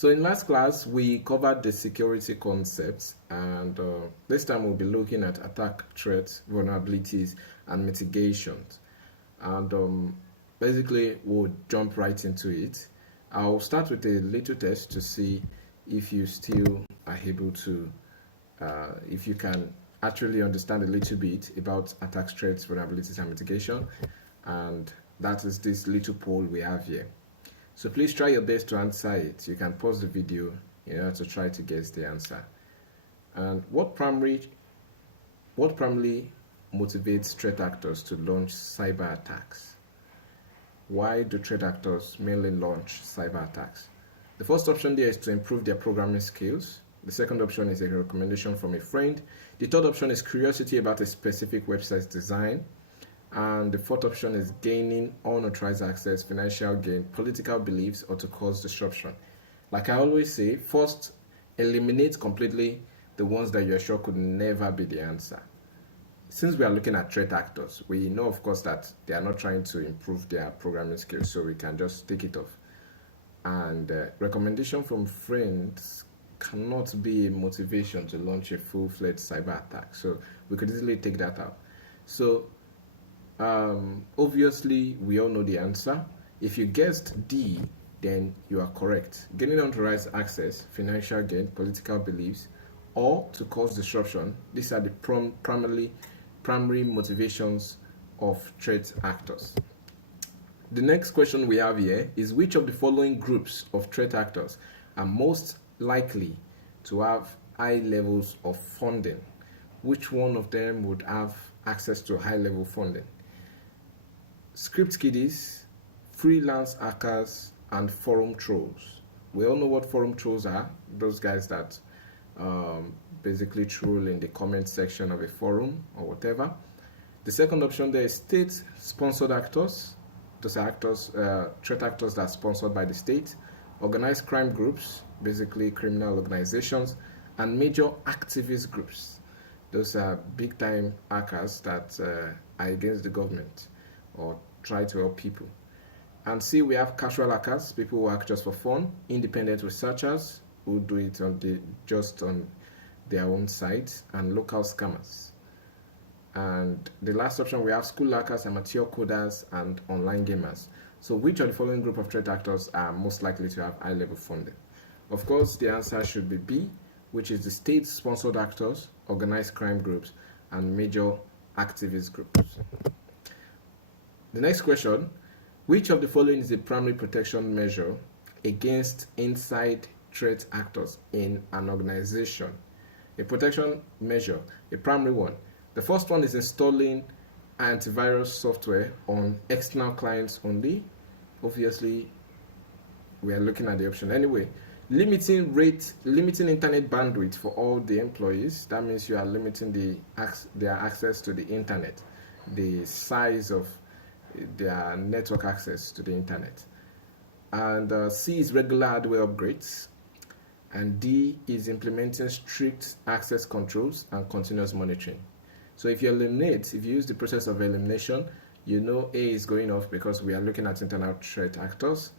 So in last class, we covered the security concepts, and this time we'll be looking at attack threats, vulnerabilities, and mitigations. And basically, we'll jump right into it. I'll start with a little test to see if you still are able to, if you can actually understand a little bit about attack threats, vulnerabilities, and mitigation. And that is this little poll we have here. So please try your best to answer it. You can pause the video in order to try to guess the answer. And what primarily motivates threat actors to launch cyber attacks? Why do threat actors mainly launch cyber attacks? The first option there is to improve their programming skills. The second option is a recommendation from a friend. The third option is curiosity about a specific website's design. And the fourth option is gaining unauthorized access, financial gain, political beliefs, or to cause disruption. Like I always say, first, eliminate completely the ones that you're sure could never be the answer. Since we are looking at threat actors, we know, of course, that they are not trying to improve their programming skills, so we can just take it off. And recommendation from friends cannot be a motivation to launch a full-fledged cyber attack, so we could easily take that out. So obviously, we all know the answer. If you guessed D, then you are correct. Gaining unauthorized access, financial gain, political beliefs, or to cause disruption. These are the primary motivations of threat actors. The next question we have here is, which of the following groups of threat actors are most likely to have high levels of funding? Which one of them would have access to high-level funding? Script kiddies, freelance hackers, and forum trolls. We all know what forum trolls are. Those guys that basically troll in the comment section of a forum or whatever. The second option there is state-sponsored actors. Those are actors, threat actors that are sponsored by the state. Organized crime groups, basically criminal organizations, and major activist groups. Those are big-time hackers that are against the government or try to help people. And C, we have casual hackers, people who act just for fun, independent researchers who do it just on their own sites, and local scammers. And the last option, we have school hackers, amateur coders, and online gamers. So which of the following group of threat actors are most likely to have high-level funding? Of course, the answer should be B, which is the state-sponsored actors, organized crime groups, and major activist groups. The next question, which of the following is a primary protection measure against inside threat actors in an organization? A protection measure, a primary one. The first one is installing antivirus software on external clients only. Obviously, we are looking at the option anyway. Limiting internet bandwidth for all the employees. That means you are limiting their access to the internet, the size of their network access to the internet. And C is regular hardware upgrades. And D is implementing strict access controls and continuous monitoring. So if you use the process of elimination, you know A is going off because we are looking at internal threat actors.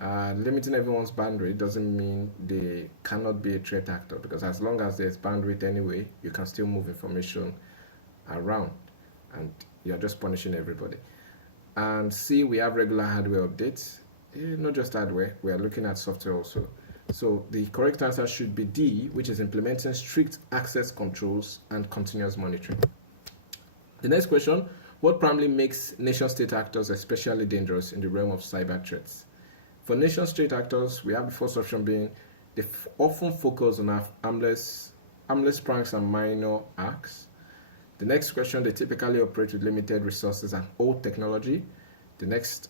Limiting everyone's bandwidth doesn't mean they cannot be a threat actor, because as long as there's bandwidth anyway, you can still move information around and you're just punishing everybody. And C, we have regular hardware updates. Not just hardware, we are looking at software also. So the correct answer should be D, which is implementing strict access controls and continuous monitoring. The next question, what primarily makes nation-state actors especially dangerous in the realm of cyber threats? For nation-state actors, we have the first option being they often focus on harmless pranks and minor acts. The next question, they typically operate with limited resources and old technology. The next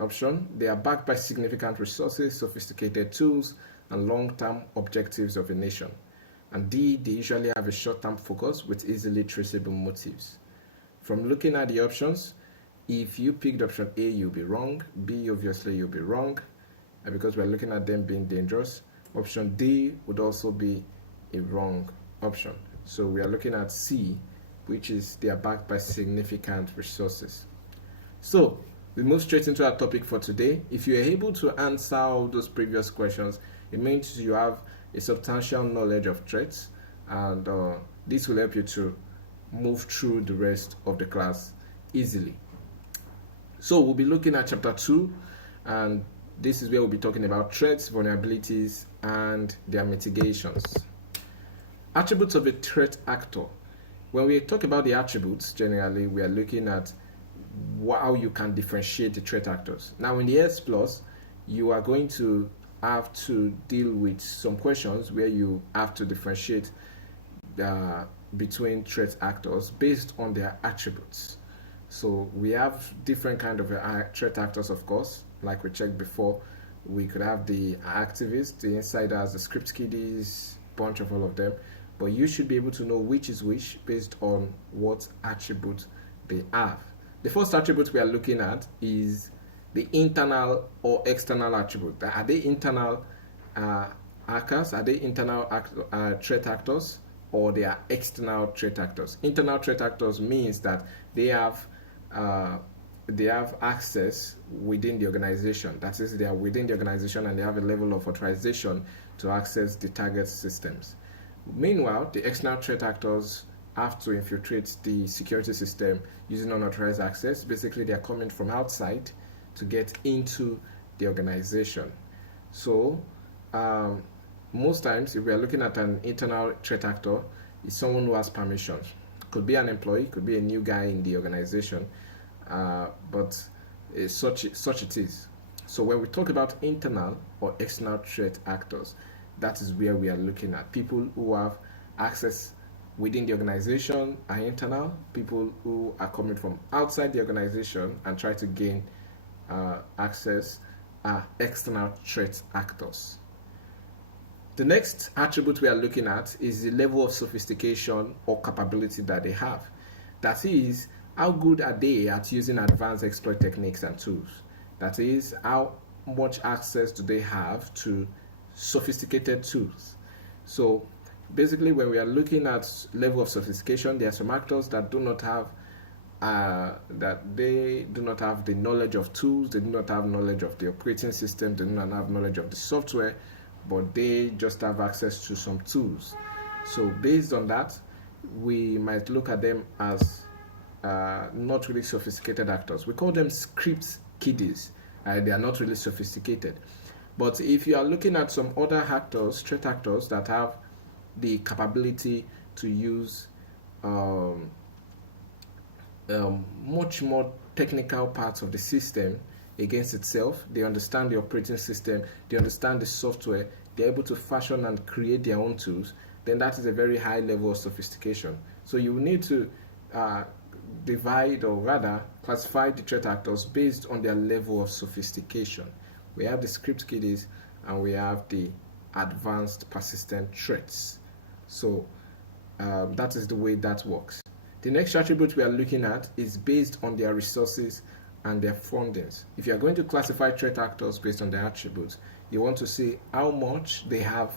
option, they are backed by significant resources, sophisticated tools, and long-term objectives of a nation. And D, they usually have a short-term focus with easily traceable motives. From looking at the options, if you picked option A, you'll be wrong. B, obviously, you'll be wrong, because we're looking at them being dangerous. Option D would also be a wrong option. So we are looking at C, which is they are backed by significant resources. So we move straight into our topic for today. If you are able to answer all those previous questions, It means you have a substantial knowledge of threats, and this will help you to move through the rest of the class easily. So we'll be looking at chapter 2, and this is where we'll be talking about threats, vulnerabilities, and their mitigations. Attributes of a threat actor. When we talk about the attributes, generally we are looking at how you can differentiate the threat actors. Now in the S plus, you are going to have to deal with some questions where you have to differentiate between threat actors based on their attributes. So we have different kind of threat actors, of course, like we checked before. We could have the activists, the insiders, the script kiddies, bunch of all of them. But you should be able to know which is which based on what attribute they have. The first attribute we are looking at is the internal or external attribute. Are they internal actors? Are they internal threat actors, or they are external threat actors? Internal threat actors means that they have access within the organization. That is, they are within the organization and they have a level of authorization to access the target systems. Meanwhile, the external threat actors have to infiltrate the security system using unauthorized access. Basically, they are coming from outside to get into the organization. So, most times, if we are looking at an internal threat actor, it's someone who has permissions. Could be an employee, could be a new guy in the organization, but such it is. So when we talk about internal or external threat actors, that is where we are looking at. People who have access within the organization are internal. People who are coming from outside the organization and try to gain access are external threat actors. The next attribute we are looking at is the level of sophistication or capability that they have. That is, how good are they at using advanced exploit techniques and tools? That is, how much access do they have to sophisticated tools? So basically, when we are looking at level of sophistication, there are some actors that do not have the knowledge of tools, they do not have knowledge of the operating system, they do not have knowledge of the software, but they just have access to some tools. So based on that, we might look at them as not really sophisticated actors. We call them script kiddies. They are not really sophisticated. But if you are looking at some other actors, threat actors that have the capability to use much more technical parts of the system against itself, they understand the operating system, they understand the software, they're able to fashion and create their own tools, then that is a very high level of sophistication. So you need to divide, or rather classify the threat actors based on their level of sophistication. We have the script kiddies and we have the advanced persistent threats. So that is the way that works. The next attribute we are looking at is based on their resources and their fundings. If you are going to classify threat actors based on their attributes, you want to see how much they have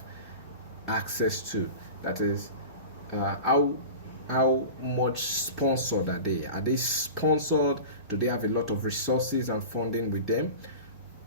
access to. That is, how much sponsored are they? Are they sponsored? Do they have a lot of resources and funding with them?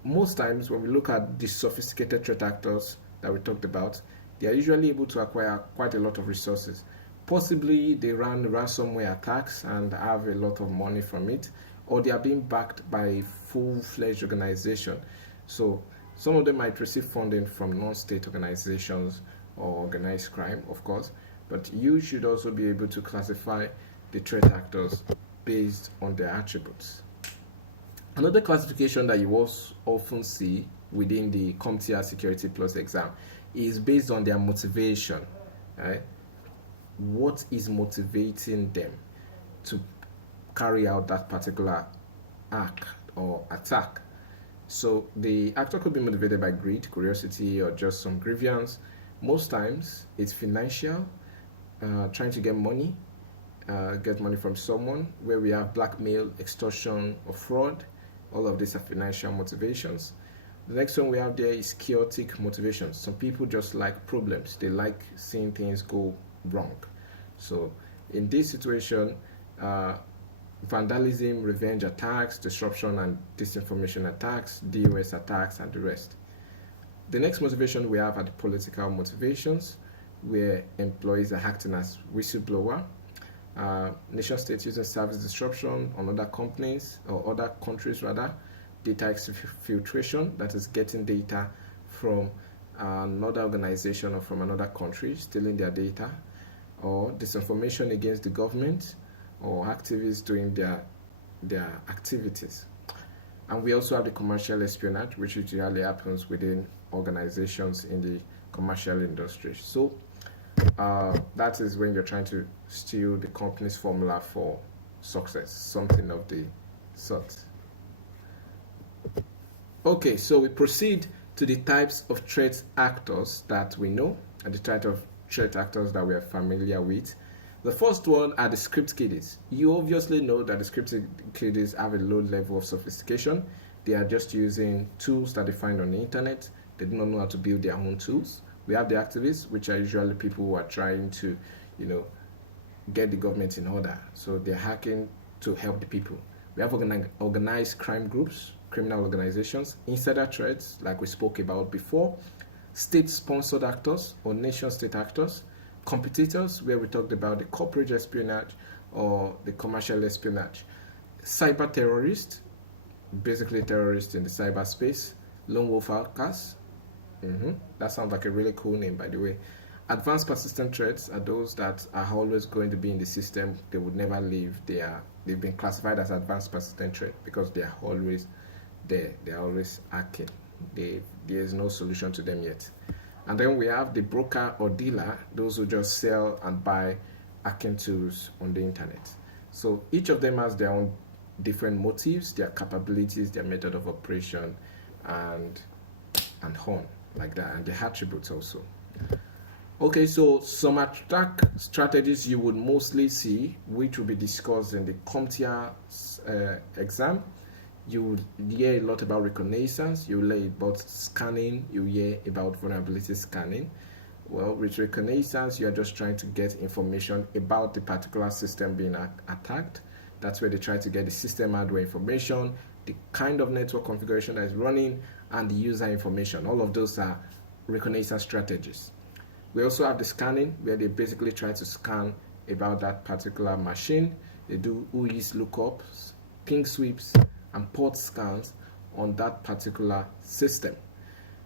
Most times when we look at the sophisticated threat actors that we talked about, they are usually able to acquire quite a lot of resources. Possibly they run ransomware attacks and have a lot of money from it, or they are being backed by a full-fledged organization. So some of them might receive funding from non-state organizations or organized crime, of course, but you should also be able to classify the threat actors based on their attributes. Another classification that you also often see within the COMPTIA Security Plus exam is based on their motivation. Right? What is motivating them to carry out that particular act or attack? So the actor could be motivated by greed, curiosity, or just some grievance. Most times it's financial, trying to get money from someone, where we have blackmail, extortion, or fraud. All of these are financial motivations. The next one we have there is chaotic motivations. Some people just like problems. They like seeing things go wrong. So in this situation, vandalism, revenge attacks, disruption and disinformation attacks, DOS attacks, and the rest. The next motivation we have are the political motivations, where employees are acting as whistleblower. Nation states using service disruption on other companies or other countries rather, data exfiltration, that is getting data from another organization or from another country, stealing their data, or disinformation against the government, or activists doing their activities. And we also have the commercial espionage, which usually happens within organizations in the commercial industry. So that is when you're trying to steal the company's formula for success, something of the sort. Okay, so we proceed to the types of threat actors that we know, and the type of threat actors that we are familiar with. The first one are the script kiddies. You obviously know that the script kiddies have a low level of sophistication. They are just using tools that they find on the internet. They do not know how to build their own tools. We have the activists, which are usually people who are trying to, get the government in order. So they're hacking to help the people. We have organized crime groups, criminal organizations, insider threats, like we spoke about before, state-sponsored actors or nation-state actors, competitors, where we talked about the corporate espionage or the commercial espionage, cyber terrorists, basically terrorists in the cyberspace, lone wolf hackers. That sounds like a really cool name, by the way. Advanced persistent threats are those that are always going to be in the system. They would never leave. They've been classified as advanced persistent threat because they are always there. They are always hacking. There is no solution to them yet. And then we have the broker or dealer, those who just sell and buy hacking tools on the internet. So each of them has their own different motives, their capabilities, their method of operation, and on like that, and the attributes also. Okay, so some attack strategies you would mostly see, which will be discussed in the COMPTIA exam. You will hear a lot about reconnaissance, you will hear about scanning, you will hear about vulnerability scanning. Well, with reconnaissance, you are just trying to get information about the particular system being attacked. That's where they try to get the system hardware information, the kind of network configuration that is running, and the user information. All of those are reconnaissance strategies. We also have the scanning, where they basically try to scan about that particular machine. They do UIS lookups, ping sweeps, and port scans on that particular system.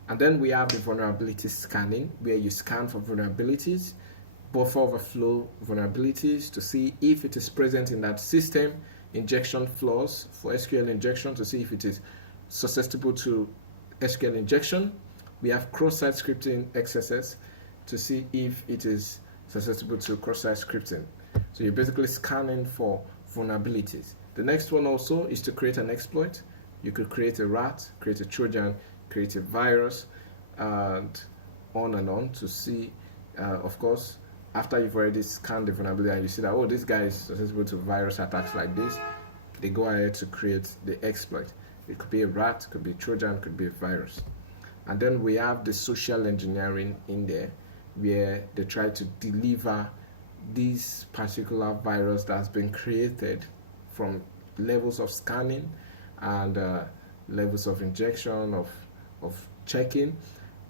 And then we have the vulnerability scanning, where you scan for vulnerabilities, buffer overflow vulnerabilities to see if it is present in that system, injection flaws for SQL injection to see if it is susceptible to SQL injection. We have cross-site scripting XSS to see if it is susceptible to cross-site scripting. So you're basically scanning for vulnerabilities. The next one also is to create an exploit. You could create a rat, create a Trojan, create a virus, and on to see, of course, after you've already scanned the vulnerability and you see that, oh, this guy is susceptible to virus attacks like this, they go ahead to create the exploit. It could be a rat, could be a Trojan, could be a virus. And then we have the social engineering in there, where they try to deliver this particular virus that's been created from levels of scanning and levels of injection, of checking,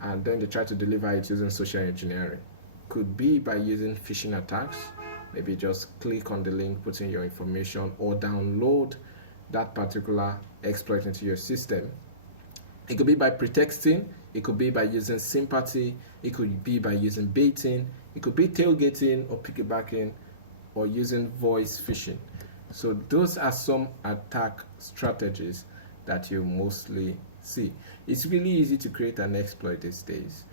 and then they try to deliver it using social engineering. Could be by using phishing attacks, maybe just click on the link, put in your information, or download that particular exploit into your system. It could be by pretexting, it could be by using sympathy, it could be by using baiting, it could be tailgating or piggybacking, or using voice phishing. So those are some attack strategies that you mostly see. It's really easy to create an exploit these days.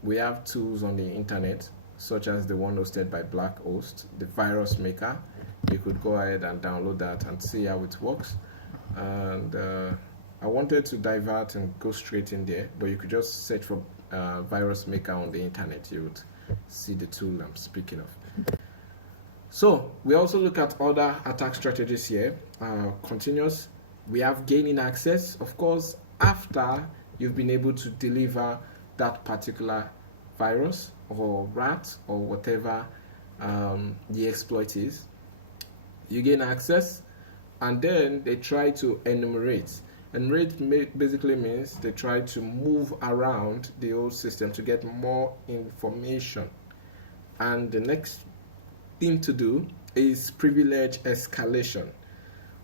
We have tools on the internet, such as the one hosted by Blackhost, the virus maker. You could go ahead and download that and see how it works. And I wanted to divert and go straight in there, but you could just search for virus maker on the internet. You would see the tool I'm speaking of. So we also look at other attack strategies here. Continuous. We have gaining access, of course, after you've been able to deliver that particular virus or rat or whatever the exploit is. You gain access, and then they try to enumerate Basically means they try to move around the old system to get more information. And the next thing to do is privilege escalation.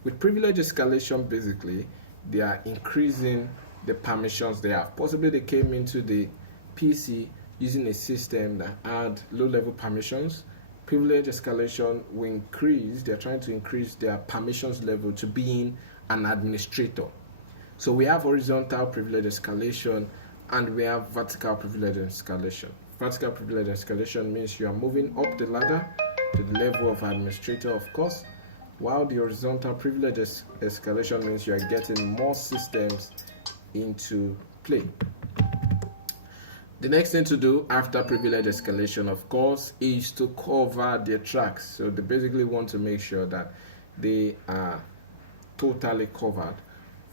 With privilege escalation, basically, they are increasing the permissions they have. Possibly they came into the PC using a system that had low-level permissions. Privilege escalation will increase, they're trying to increase their permissions level to being an administrator. So we have horizontal privilege escalation and we have vertical privilege escalation. Vertical privilege escalation means you are moving up the ladder to the level of administrator, of course, while the horizontal privilege escalation means you are getting more systems into play. The next thing to do after privilege escalation, of course, is to cover their tracks. So they basically want to make sure that they are totally covered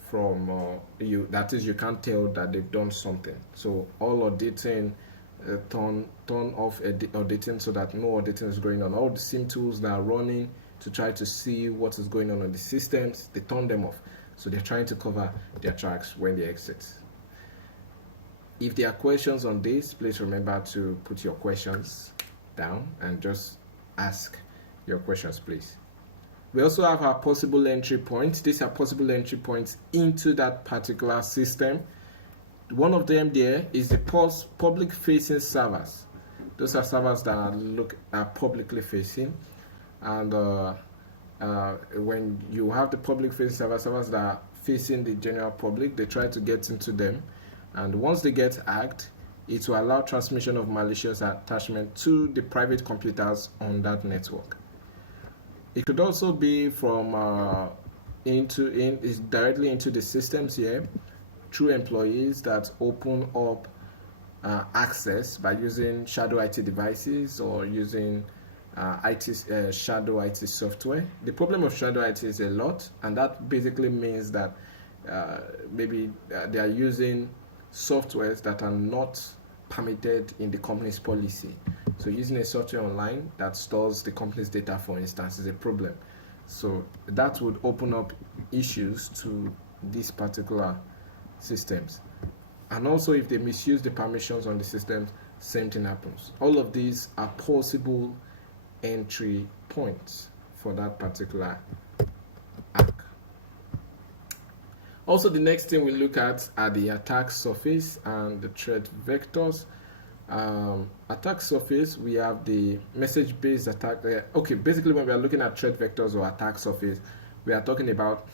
from you. That is, you can't tell that they've done something. So all auditing, turn off auditing so that no auditing is going on. All the SIM tools that are running to try to see what is going on the systems, they turn them off. So they're trying to cover their tracks when they exit. If there are questions on this, please remember to put your questions down and just ask your questions, please. We also have our possible entry points. These are possible entry points into that particular system. One of them there is the public-facing servers. Those are servers that are publicly facing, and when you have the public-facing servers that are facing the general public, they try to get into them. And once they get hacked, it will allow transmission of malicious attachment to the private computers on that network. It could also be from directly into the systems here through employees that open up access by using shadow IT devices or using shadow IT software. The problem of shadow IT is a lot, and that basically means that maybe they are using softwares that are not permitted in the company's policy. So using a software online that stores the company's data, for instance, is a problem. So that would open up issues to these particular systems. And also if they misuse the permissions on the systems, same thing happens. All of these are possible entry points for that particular hack. Also, the next thing we look at are the attack surface and the threat vectors. Attack surface, we have the message-based attack. Basically when we are looking at threat vectors or attack surface, we are talking about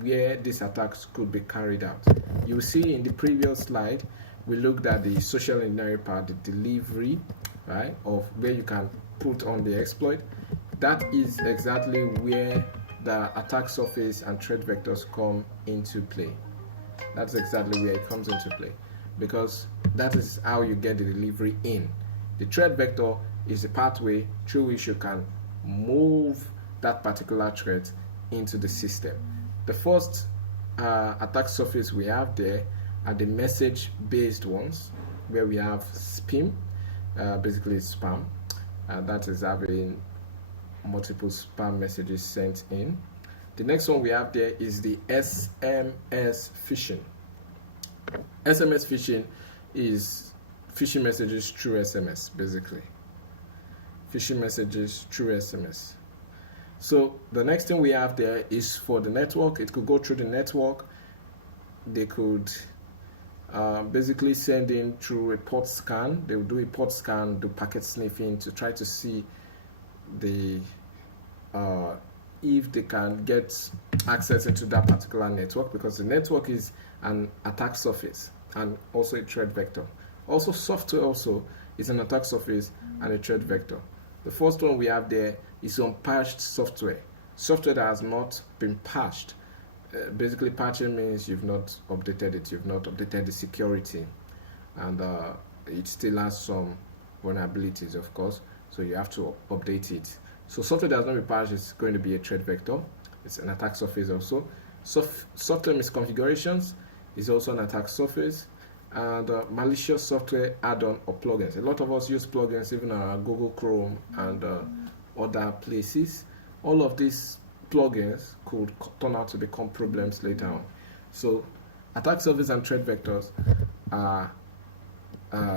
where these attacks could be carried out. You see in the previous slide, we looked at the social engineering part, the delivery, right, of where you can put on the exploit. That is exactly where the attack surface and threat vectors come into play. That's exactly where it comes into play, because that is how you get the delivery in. The threat vector is the pathway through which you can move that particular threat into the system. The first attack surface we have there are the message-based ones, where we have spam, basically spam, that is having multiple spam messages sent in. The next one we have there is the SMS phishing. SMS phishing is phishing messages through SMS, basically. Phishing messages through SMS. So the next thing we have there is for the network. It could go through the network. They could basically send in through a port scan. They will do a port scan, do packet sniffing to try to see the if they can get access into that particular network, because the network is an attack surface and also a threat vector. Also, software also is an attack surface and a threat vector. The first one we have there is unpatched software. Software that has not been patched. Basically, patching means you've not updated it, you've not updated the security, and it still has some vulnerabilities, of course, so you have to update it. So software that has not been patched is going to be a threat vector. It's an attack surface also. Software misconfigurations is also an attack surface. And malicious software add-on or plugins. A lot of us use plugins even on Google Chrome and other places. All of these plugins could turn out to become problems later on. So attack surface and threat vectors are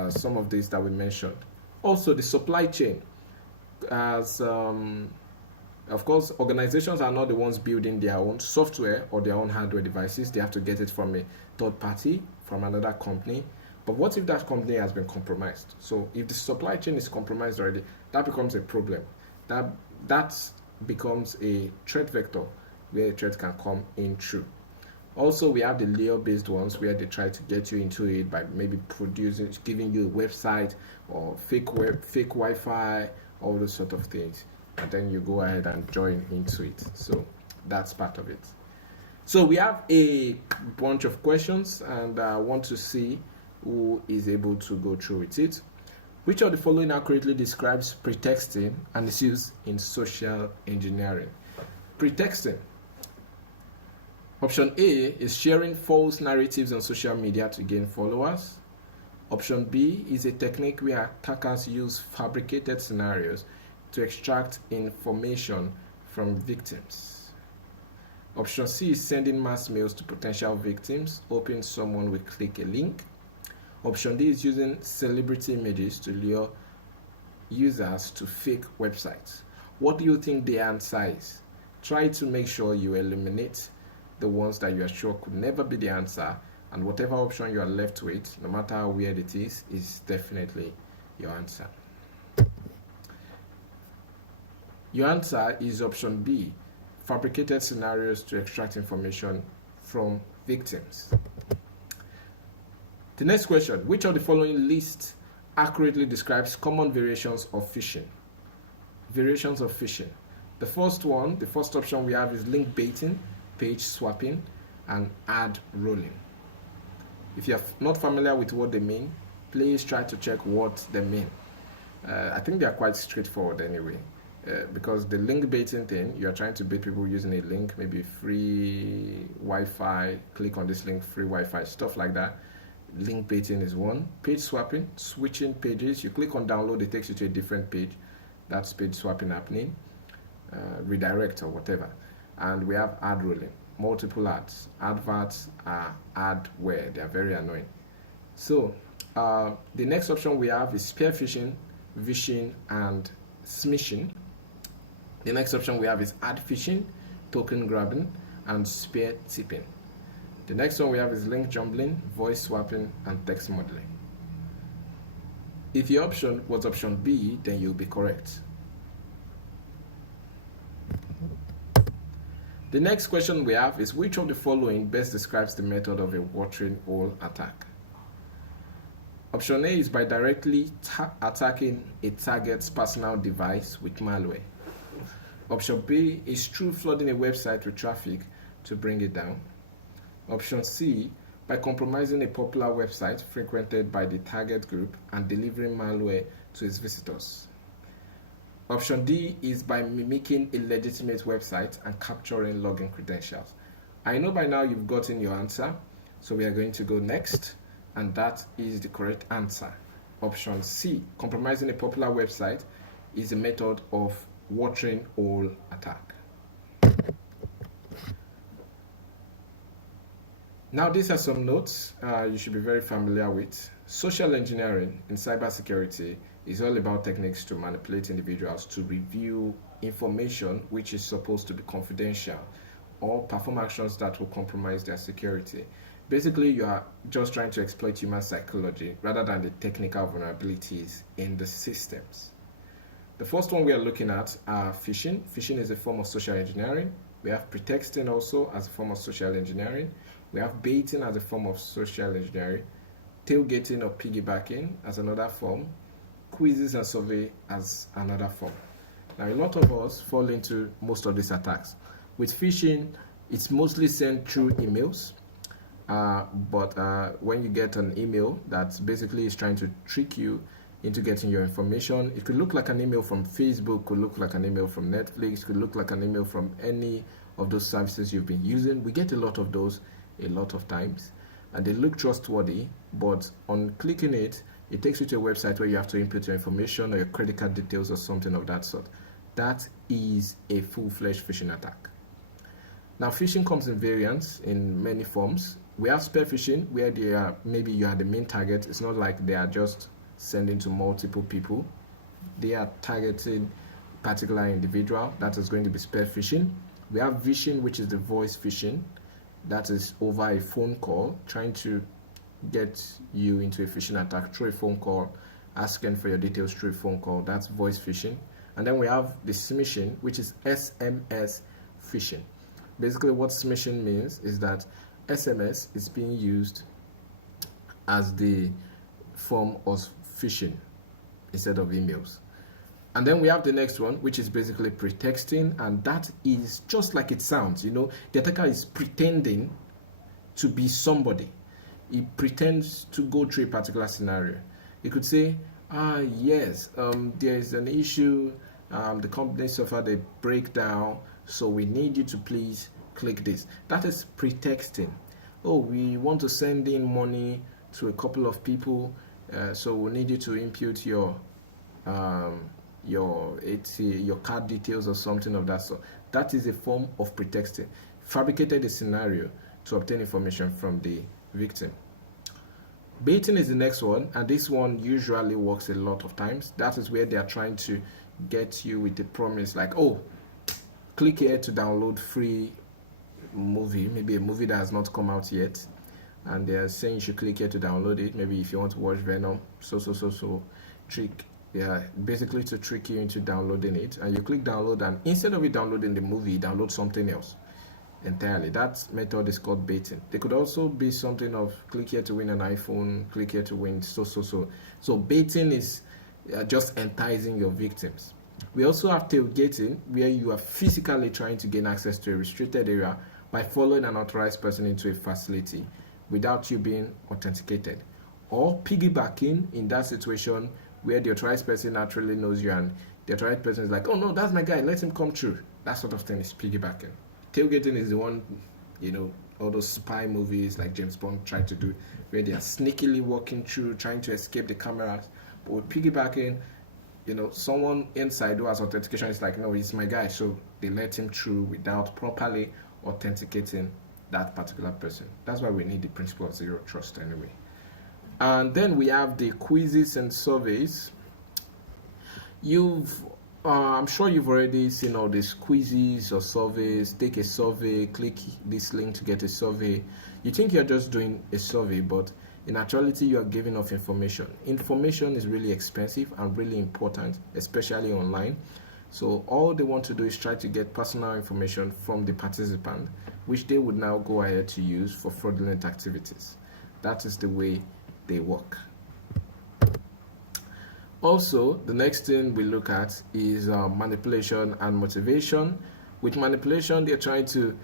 some of these that we mentioned. Also, the supply chain. As of course, organizations are not the ones building their own software or their own hardware devices. They have to get it from a third party, from another company. But what if that company has been compromised? So if the supply chain is compromised already, that becomes a problem. That becomes a threat vector where a threat can come in through. Also, we have the layer-based ones where they try to get you into it by maybe giving you a website or fake Wi-Fi, all those sort of things, and then you go ahead and join into it. So that's part of it. So we have a bunch of questions, and I want to see who is able to go through with it. Which of the following accurately describes pretexting and its use in social engineering? Pretexting. Option A is sharing false narratives on social media to gain followers. Option B is a technique where attackers use fabricated scenarios to extract information from victims. Option C is sending mass mails to potential victims, hoping someone will click a link. Option D is using celebrity images to lure users to fake websites. What do you think the answer is? Try to make sure you eliminate the ones that you are sure could never be the answer, and whatever option you are left with, no matter how weird it is definitely your answer. Your answer is option B, fabricated scenarios to extract information from victims. The next question, which of the following list accurately describes common variations of phishing? Variations of phishing. The first option we have is link baiting, page swapping, and ad rolling. If you're not familiar with what they mean, please try to check what they mean. I think they are quite straightforward anyway, because the link baiting thing, you're trying to bait people using a link, maybe free Wi-Fi, click on this link, free Wi-Fi, stuff like that. Link baiting is one. Page swapping, switching pages, you click on download, it takes you to a different page. That's page swapping happening, redirect or whatever. And we have ad rolling, multiple ads. Adverts are adware, they are very annoying. So the next option we have is spear phishing, vishing, and smishing. The next option we have is ad phishing, token grabbing, and spear tipping. The next one we have is link jumbling, voice swapping, and text modeling. If your option was option B, then you'll be correct. The next question we have is, which of the following best describes the method of a watering hole attack? Option A is by directly attacking a target's personal device with malware. Option B is through flooding a website with traffic to bring it down. Option C, by compromising a popular website frequented by the target group and delivering malware to its visitors. Option D is by mimicking a legitimate website and capturing login credentials. I know by now you've gotten your answer, so we are going to go next, and that is the correct answer. Option C, compromising a popular website, is a method of watering hole attack. Now, these are some notes you should be very familiar with. Social engineering in cybersecurity is all about techniques to manipulate individuals to review information which is supposed to be confidential or perform actions that will compromise their security. Basically, you are just trying to exploit human psychology rather than the technical vulnerabilities in the systems. The first one we are looking at are phishing. Phishing is a form of social engineering. We have pretexting also as a form of social engineering. We have baiting as a form of social engineering. Tailgating or piggybacking as another form. Quizzes and survey as another form. Now, a lot of us fall into most of these attacks. With phishing, it's mostly sent through emails. But when you get an email that basically is trying to trick you into getting your information, it could look like an email from Facebook, could look like an email from Netflix, could look like an email from any of those services you've been using. We get a lot of those a lot of times, and they look trustworthy, but on clicking it, it takes you to a website where you have to input your information or your credit card details or something of that sort. That is a full-fledged phishing attack. Now, phishing comes in variants in many forms. We have spear phishing, where they are maybe you are the main target. It's not like they are just sending to multiple people. They are targeting particular individual. That is going to be spear phishing. We have phishing, which is the voice phishing. That is over a phone call, trying to get you into a phishing attack through a phone call, asking for your details through a phone call. That's voice phishing. And then we have the smishing, which is SMS phishing. Basically, what smishing means is that SMS is being used as the form of phishing instead of emails. And then we have the next one, which is basically pretexting, and that is just like it sounds. The attacker is pretending to be somebody. He pretends to go through a particular scenario. He could say, yes, there is an issue, the company suffered a breakdown, so we need you to please click this. That is pretexting. Oh, we want to send in money to a couple of people, so we need you to input your card details or something of that sort. That is a form of pretexting. Fabricated a scenario to obtain information from the victim. Baiting is the next one, and this one usually works a lot of times. That is where they are trying to get you with a promise like, oh, click here to download free movie, maybe a movie that has not come out yet, and they are saying you should click here to download it. Maybe if you want to watch Venom, so trick. Yeah, basically to trick you into downloading it, and you click download, and instead of it downloading the movie, download something else entirely. That method is called baiting. They could also be something of click here to win an iPhone, click here to win so baiting is just enticing your victims. We also have tailgating, where you are physically trying to gain access to a restricted area by following an authorized person into a facility without you being authenticated, or piggybacking in that situation where the authorized person naturally knows you and the authorized person is like, oh no, that's my guy, let him come through. That sort of thing is piggybacking. Tailgating is the one, all those spy movies like James Bond tried to do, where they are sneakily walking through, trying to escape the cameras. But with piggybacking, someone inside who has authentication is like, no, he's my guy, so they let him through without properly authenticating that particular person. That's why we need the principle of zero trust anyway. And then we have the quizzes and surveys. I'm sure you've already seen all these quizzes or surveys. Take a survey, click this link to get a survey. You think you're just doing a survey, but in actuality, you are giving off information. Information is really expensive and really important, especially online. So all they want to do is try to get personal information from the participant, which they would now go ahead to use for fraudulent activities. That is the way they work. Also, the next thing we look at is manipulation and motivation. With manipulation, they're trying to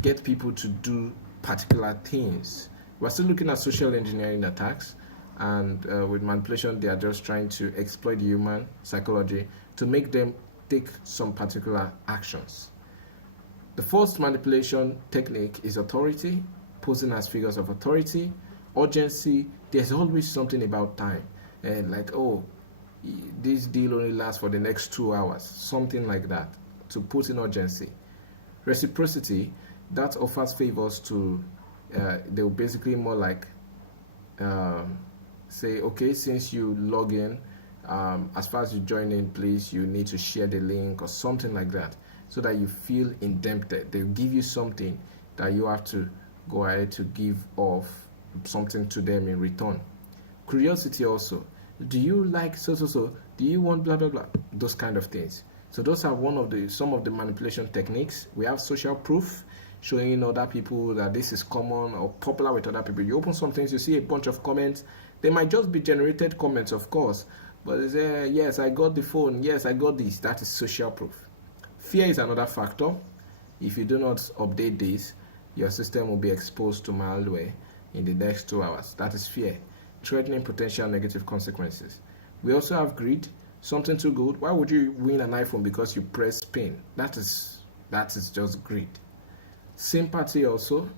get people to do particular things. We're still looking at social engineering attacks, and with manipulation, they are just trying to exploit human psychology to make them take some particular actions. The first manipulation technique is authority, posing as figures of authority, urgency. There's always something about time, and like, oh, this deal only lasts for the next 2 hours, something like that, to put in urgency. Reciprocity, that offers favors to, they'll basically more like say, okay, since you log in, as far as you join in, please, you need to share the link or something like that, so that you feel indebted. They'll give you something that you have to go ahead to give off something to them in return. Curiosity also. Do you like so? Do you want blah blah blah? Those kind of things. So those are some of the manipulation techniques. We have social proof, showing other people that this is common or popular with other people. You open some things, you see a bunch of comments. They might just be generated comments, of course, but they say, yes, I got the phone, yes, I got this. That is social proof. Fear is another factor. If you do not update this, your system will be exposed to malware in the next 2 hours. That is fear, threatening potential negative consequences. We also have greed, something too good. Why would you win an iPhone because you press pin? That is just greed. Sympathy also.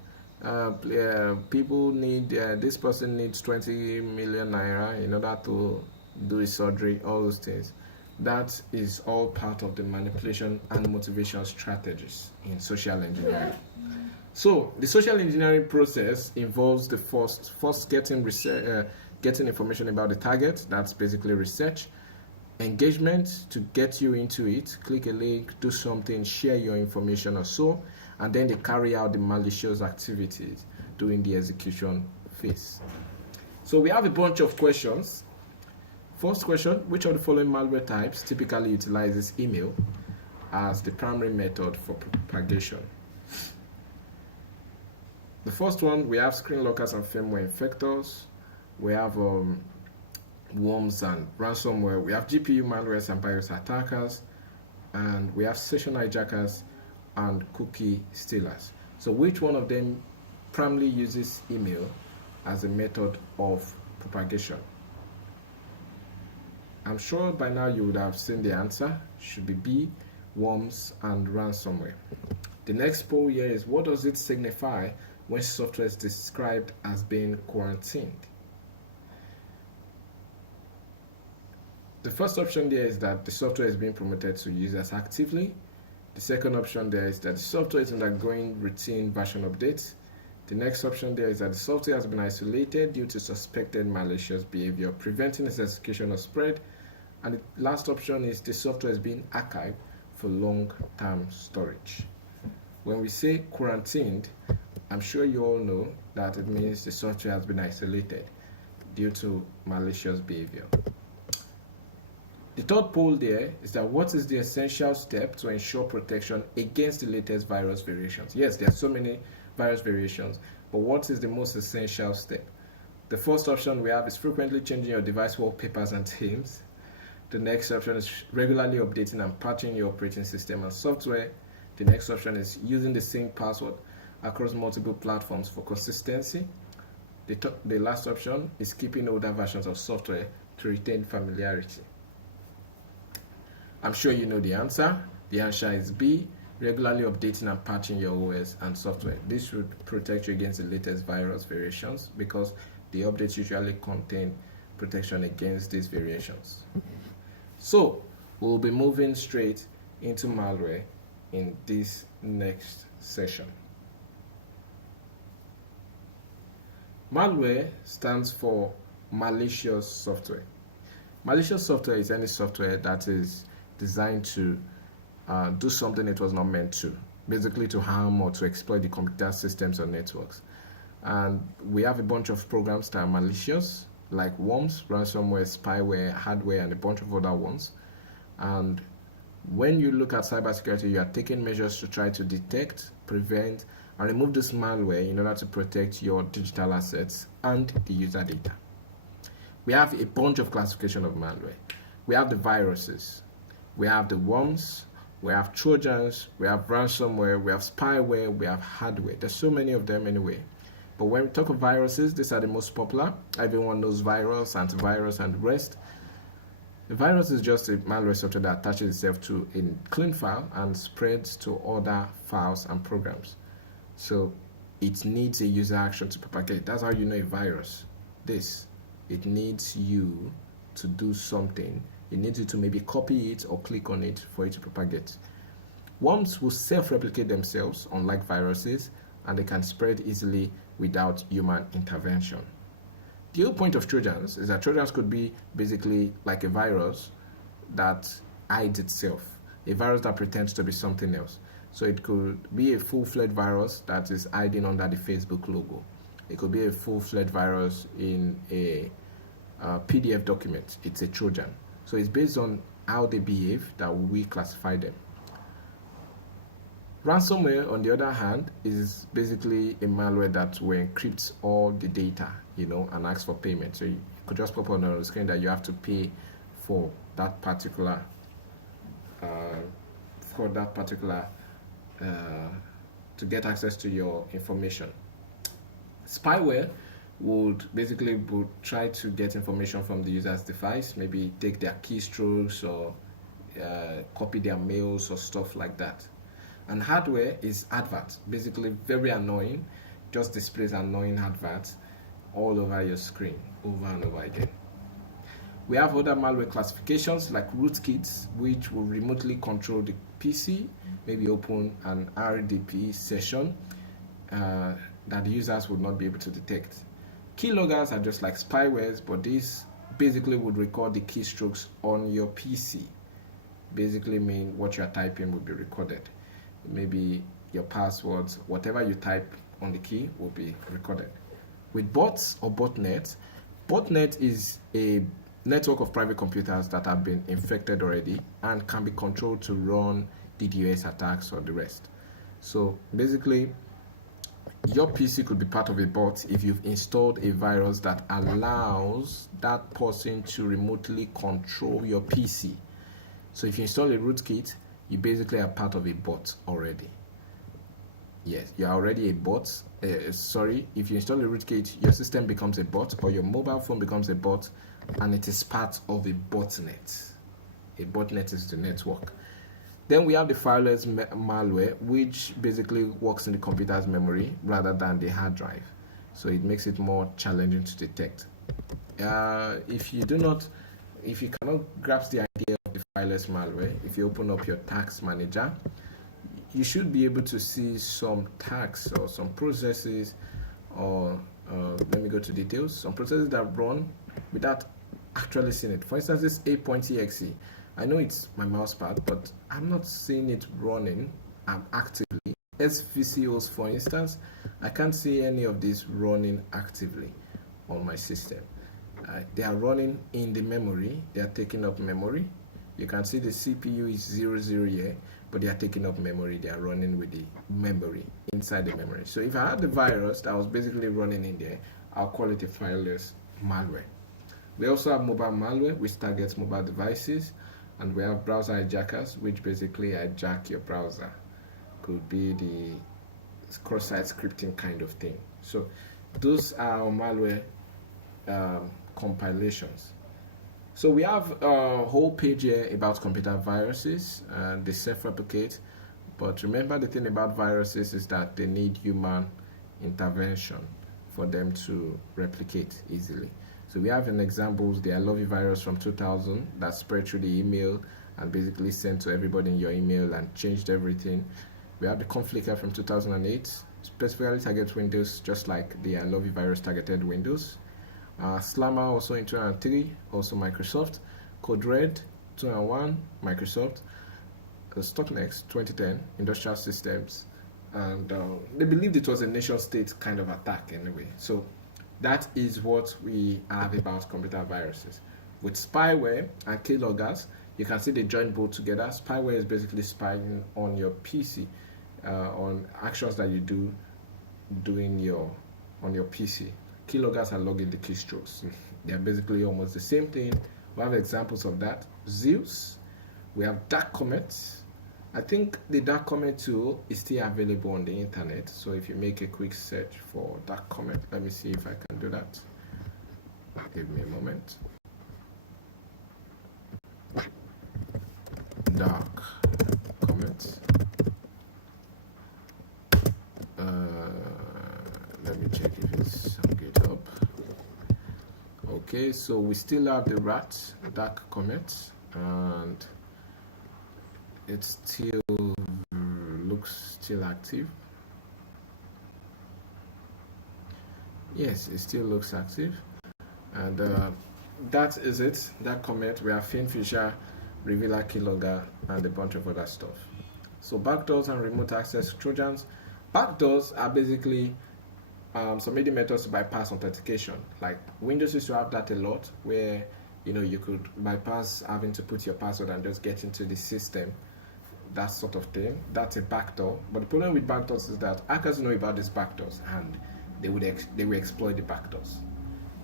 People need, this person needs 20 million naira in order to do his surgery, all those things. That is all part of the manipulation and motivation strategies in social engineering. So the social engineering process involves the first getting information about the target. That's basically research. Engagement to get you into it. Click a link, do something, share your information or so, and then they carry out the malicious activities during the execution phase. So we have a bunch of questions. First question, which of the following malware types typically utilizes email as the primary method for propagation? The first one, we have screen lockers and firmware infectors. We have worms and ransomware. We have GPU malwares and BIOS attackers. And we have session hijackers and cookie stealers. So which one of them primarily uses email as a method of propagation? I'm sure by now you would have seen the answer. Should be B, worms and ransomware. The next poll here is, what does it signify when software is described as being quarantined? The first option there is that the software is being promoted to users actively. The second option there is that the software is undergoing routine version updates. The next option there is that the software has been isolated due to suspected malicious behavior, preventing its execution or spread. And the last option is the software is being archived for long-term storage. When we say quarantined, I'm sure you all know that it means the software has been isolated due to malicious behavior. The third poll there is that what is the essential step to ensure protection against the latest virus variations? Yes, there are so many virus variations, but what is the most essential step? The first option we have is frequently changing your device wallpapers and themes. The next option is regularly updating and patching your operating system and software. The next option is using the same password across multiple platforms for consistency. The last option is keeping older versions of software to retain familiarity. I'm sure you know the answer. The answer is B, regularly updating and patching your OS and software. This should protect you against the latest virus variations because the updates usually contain protection against these variations. So we'll be moving straight into malware in this next session. Malware stands for malicious software. Malicious software is any software that is designed to do something it was not meant to, basically to harm or to exploit the computer systems or networks. And we have a bunch of programs that are malicious, like worms, ransomware, spyware, hardware, and a bunch of other ones. And when you look at cybersecurity, you are taking measures to try to detect, prevent, and remove this malware in order to protect your digital assets and the user data. We have a bunch of classification of malware. We have the viruses, we have the worms, we have Trojans, we have ransomware, we have spyware, we have hardware. There's so many of them anyway. But when we talk of viruses, these are the most popular. Everyone knows virus, antivirus, and the rest. The virus is just a malware software that attaches itself to a clean file and spreads to other files and programs. So it needs a user action to propagate. That's how you know a virus. It needs you to do something. It needs you to maybe copy it or click on it for it to propagate. Worms will self-replicate themselves, unlike viruses, and they can spread easily without human intervention. The whole point of Trojans is that Trojans could be basically like a virus that hides itself, a virus that pretends to be something else. So it could be a full-fledged virus that is hiding under the Facebook logo. It could be a full-fledged virus in a PDF document. It's a Trojan. So it's based on how they behave that we classify them. Ransomware, on the other hand, is basically a malware that will encrypt all the data, and ask for payment. So you could just pop on the screen that you have to pay for that particular, to get access to your information. Spyware would try to get information from the user's device, maybe take their keystrokes or copy their mails or stuff like that. And hardware is adverts, basically very annoying, just displays annoying adverts all over your screen over and over again. We have other malware classifications like rootkits, which will remotely control the PC, maybe open an RDP session that the users would not be able to detect. Keyloggers are just like spywares, but these basically would record the keystrokes on your PC. Basically mean what you're typing will be recorded. Maybe your passwords, whatever you type on the key will be recorded. With bots or botnets, botnet is a network of private computers that have been infected already and can be controlled to run DDoS attacks or the rest. So basically, your PC could be part of a bot if you've installed a virus that allows that person to remotely control your PC. So if you install a rootkit, you basically are part of a bot already. Yes, you're already a bot. If you install a rootkit, your system becomes a bot or your mobile phone becomes a bot, and it is part of a botnet. A botnet is the network. Then we have the fileless malware, which basically works in the computer's memory rather than the hard drive. So it makes it more challenging to detect. If you cannot grasp the idea of the fileless malware, if you open up your task manager, you should be able to see some tasks or some processes, or let me go to details, some processes that run without actually seeing it. For instance, this a.exe, I know it's my mousepad, but I'm not seeing it running actively. SVCOs, for instance, I can't see any of this running actively on my system. They are running in the memory, they are taking up memory. You can see the CPU is 00 here, but they are taking up memory, they are running with the memory, inside the memory. So if I had the virus that was basically running in there, I'll call it a fileless malware. We also have mobile malware, which targets mobile devices, and we have browser hijackers, which basically hijack your browser. Could be the cross-site scripting kind of thing. So those are our malware compilations. So we have a whole page here about computer viruses, and they self-replicate. But remember, the thing about viruses is that they need human intervention for them to replicate easily. So we have an examples, the I Love You virus from 2000 that spread through the email and basically sent to everybody in your email and changed everything. We have the Conflicker from 2008, specifically targets Windows, just like the I Love You virus targeted Windows. Slammer also in 2003, also Microsoft. Code Red 2001, Microsoft. Stuxnet 2010, Industrial Systems, and they believed it was a nation-state kind of attack anyway. So that is what we have about computer viruses. With spyware and keyloggers, you can see they join both together. Spyware is basically spying on your PC, on actions that you do on your PC. Keyloggers are logging the keystrokes. They are basically almost the same thing. We have examples of that. Zeus. We have Dark Comet. I think the Dark Comet tool is still available on the internet. So if you make a quick search for Dark Comet, let me see if I can do that. Give me a moment. Dark Comet. Let me check if it's on GitHub. Okay, so we still have the rat, Dark Comet, and it still looks still active. Yes, it still looks active, and that is it. That commit. We have Finfisher, Revealer, Keylogger, and a bunch of other stuff. So backdoors and remote access Trojans. Backdoors are basically some easy methods to bypass authentication. Like Windows used to have that a lot, where you could bypass having to put your password and just get into the system. That sort of thing. That's a backdoor. But the problem with backdoors is that hackers know about these backdoors and they will exploit the backdoors.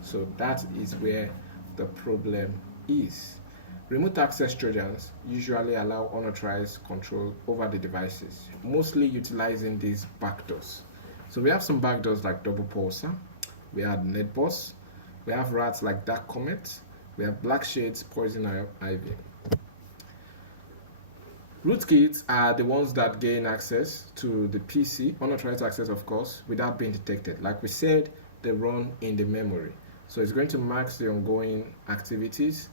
So that is where the problem is. Remote access Trojans usually allow unauthorized control over the devices, mostly utilizing these backdoors. So we have some backdoors like Double Pulsar, we have NetBoss, we have rats like Dark Comet, we have Black Shades, Poison Ivy. Rootkits are the ones that gain access to the PC, unauthorized access of course, without being detected. Like we said, they run in the memory. So it's going to mask the ongoing activities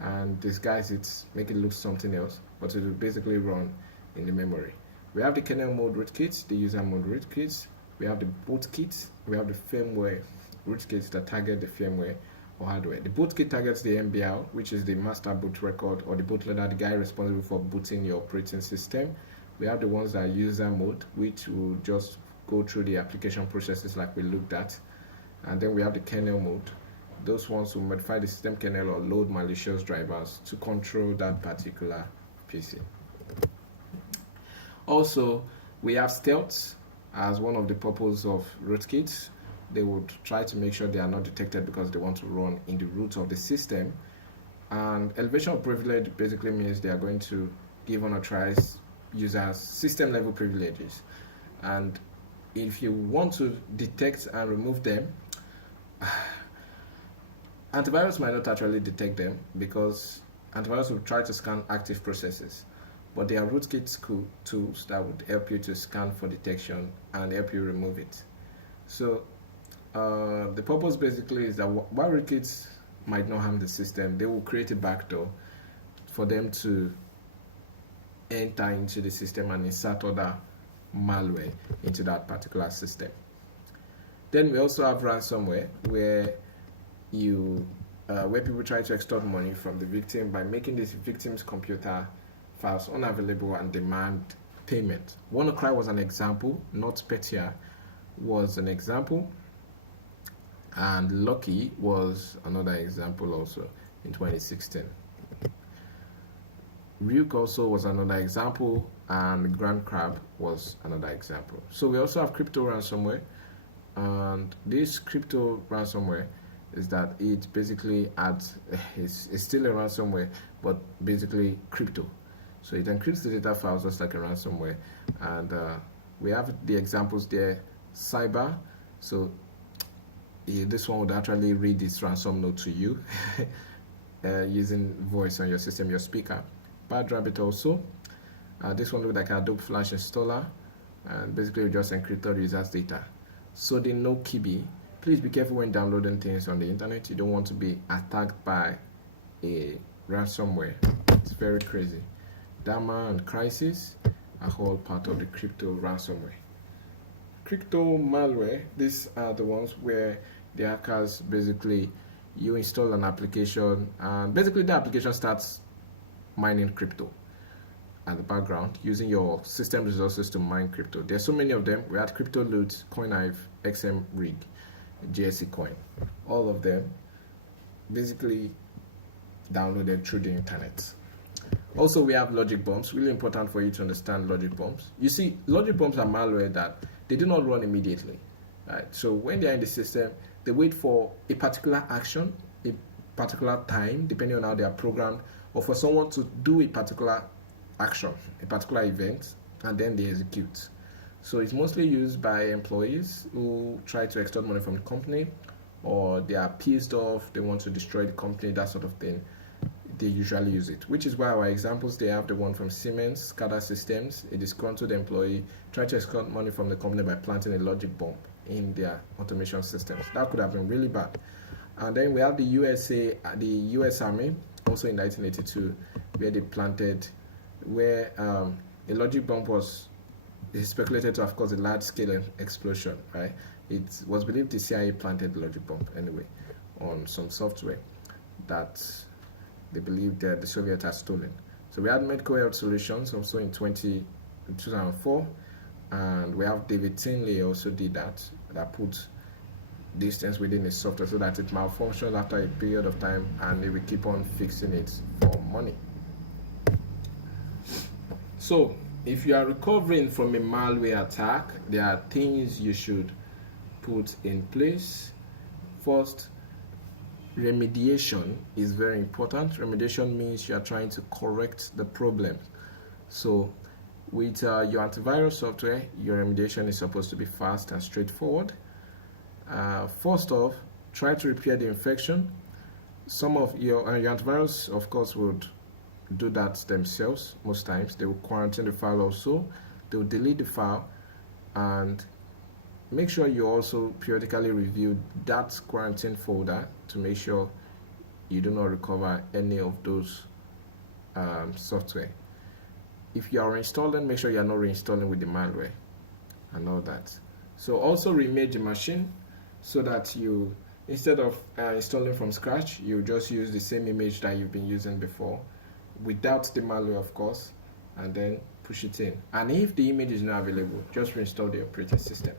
and disguise it, make it look something else, but it will basically run in the memory. We have the kernel mode rootkits, the user mode rootkits. We have the bootkits. We have the firmware rootkits that target the firmware or hardware. The bootkit targets the MBR, which is the master boot record, or the bootloader, the guy responsible for booting your operating system. We have the ones that are user mode, which will just go through the application processes like we looked at. And then we have the kernel mode. Those ones will modify the system kernel or load malicious drivers to control that particular PC. Also, we have stealth as one of the purpose of rootkits. They would try to make sure they are not detected because they want to run in the root of the system. And elevation of privilege basically means they are going to give unauthorized users system level privileges. And if you want to detect and remove them, antivirus might not actually detect them because antivirus will try to scan active processes, but there are rootkit tools that would help you to scan for detection and help you remove it. So the purpose basically is that while rootkits might not harm the system, they will create a backdoor for them to enter into the system and insert other malware into that particular system. Then we also have ransomware, where where people try to extort money from the victim by making this victim's computer files unavailable and demand payment. WannaCry was an example, COMPTIA was an example, and Lucky was another example also in 2016. Ryuk also was another example, and Grand Crab was another example. So we also have crypto ransomware, and this crypto ransomware is that it basically it's still a ransomware, but basically crypto. So it encrypts the data files just like a ransomware, and we have the examples there. Cyber, so this one would actually read this ransom note to you using voice on your system, your speaker. Bad Rabbit also. This one looks like a Adobe Flash installer, and basically we just encrypt all the user's data. So the no Kibi. Please be careful when downloading things on the internet. You don't want to be attacked by a ransomware. It's very crazy. Dama and Crisis are all part of the crypto ransomware. Crypto malware, these are the ones where the hackers basically, you install an application and basically the application starts mining crypto at the background using your system resources to mine crypto. There's so many of them. We had Crypto Loot, CoinHive, XM Rig, JSC Coin. All of them basically downloaded through the internet. Also, we have logic bombs. Really important for you to understand logic bombs. You see, logic bombs are malware that they do not run immediately. Right? So when they're in the system, they wait for a particular action, a particular time, depending on how they are programmed, or for someone to do a particular action, a particular event, and then they execute. So it's mostly used by employees who try to extort money from the company, or they are pissed off, they want to destroy the company, that sort of thing. They usually use it, which is why our examples, they have the one from Siemens, SCADA Systems, a disgruntled employee tried to extort money from the company by planting a logic bomb in their automation systems. That could have been really bad. And then we have the US Army, also in 1982, where they planted, where a logic bomb was speculated to have caused a large-scale explosion, right? It was believed the CIA planted the logic bomb anyway on some software that they believed that the Soviets had stolen. So we had Medical Health Solutions also in 2004, and we have David Tinley also did that put these things within his software so that it malfunctions after a period of time, and they will keep on fixing it for money. So if you are recovering from a malware attack, there are things you should put in place. First, remediation is very important. Remediation means you are trying to correct the problem. So with your antivirus software, your remediation is supposed to be fast and straightforward. First off, try to repair the infection. Some of your antivirus, of course, would do that themselves most times. They will quarantine the file also. They will delete the file, and make sure you also periodically review that quarantine folder to make sure you do not recover any of those software. If you are reinstalling, make sure you are not reinstalling with the malware and all that. So also reimage the machine so that you, instead of installing from scratch, you just use the same image that you've been using before without the malware, of course, and then push it in. And if the image is not available, just reinstall the operating system.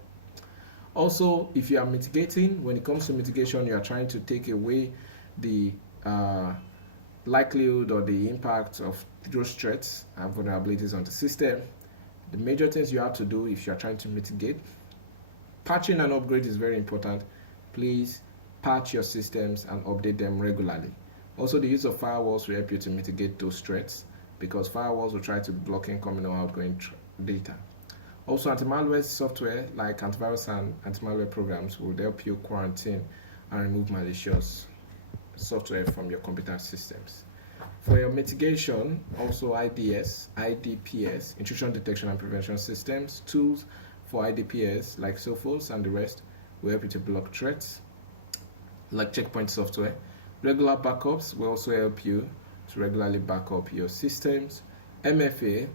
Also, if you are mitigating, when it comes to mitigation, you are trying to take away the likelihood or the impact of those threats and vulnerabilities on the system. The major things you have to do if you are trying to mitigate, patching and upgrade is very important. Please patch your systems and update them regularly. Also, the use of firewalls will help you to mitigate those threats, because firewalls will try to block incoming or outgoing data. Also, anti-malware software like antivirus and anti-malware programs will help you quarantine and remove malicious software from your computer systems. For your mitigation, also IDPS, intrusion detection and prevention systems, tools for IDPS like Sophos and the rest will help you to block threats, like checkpoint software. Regular backups will also help you to regularly back up your systems. MFA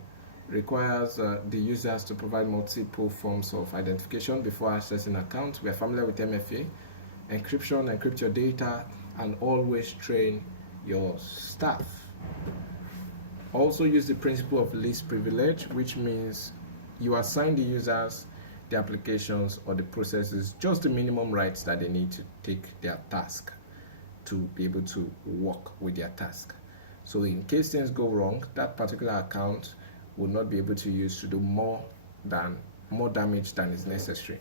requires the users to provide multiple forms of identification before accessing accounts. We are familiar with MFA. Encryption, encrypt your data, and always train your staff. Also use the principle of least privilege, which means you assign the users, the applications, or the processes just the minimum rights that they need to take their task to be able to work with their task. So in case things go wrong, that particular account will not be able to use to do more damage than is necessary.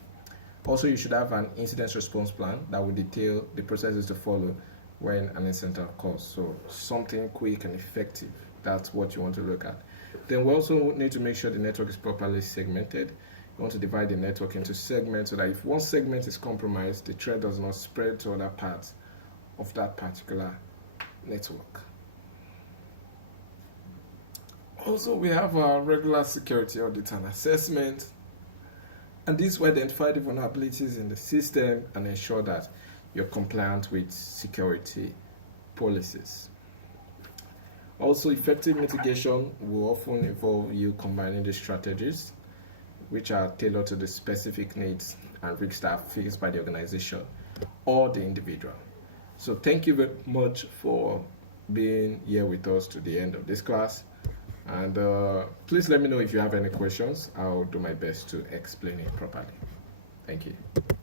Also, you should have an incident response plan that will detail the processes to follow when an incident occurs. So something quick and effective. That's what you want to look at. Then we also need to make sure the network is properly segmented. You want to divide the network into segments so that if one segment is compromised, the threat does not spread to other parts of that particular network. Also, we have our regular security audit and assessment, and this will identify the vulnerabilities in the system and ensure that you're compliant with security policies. Also, effective mitigation will often involve you combining the strategies which are tailored to the specific needs and risks that are faced by the organization or the individual. So thank you very much for being here with us to the end of this class. And please let me know if you have any questions. I'll do my best to explain it properly. Thank you.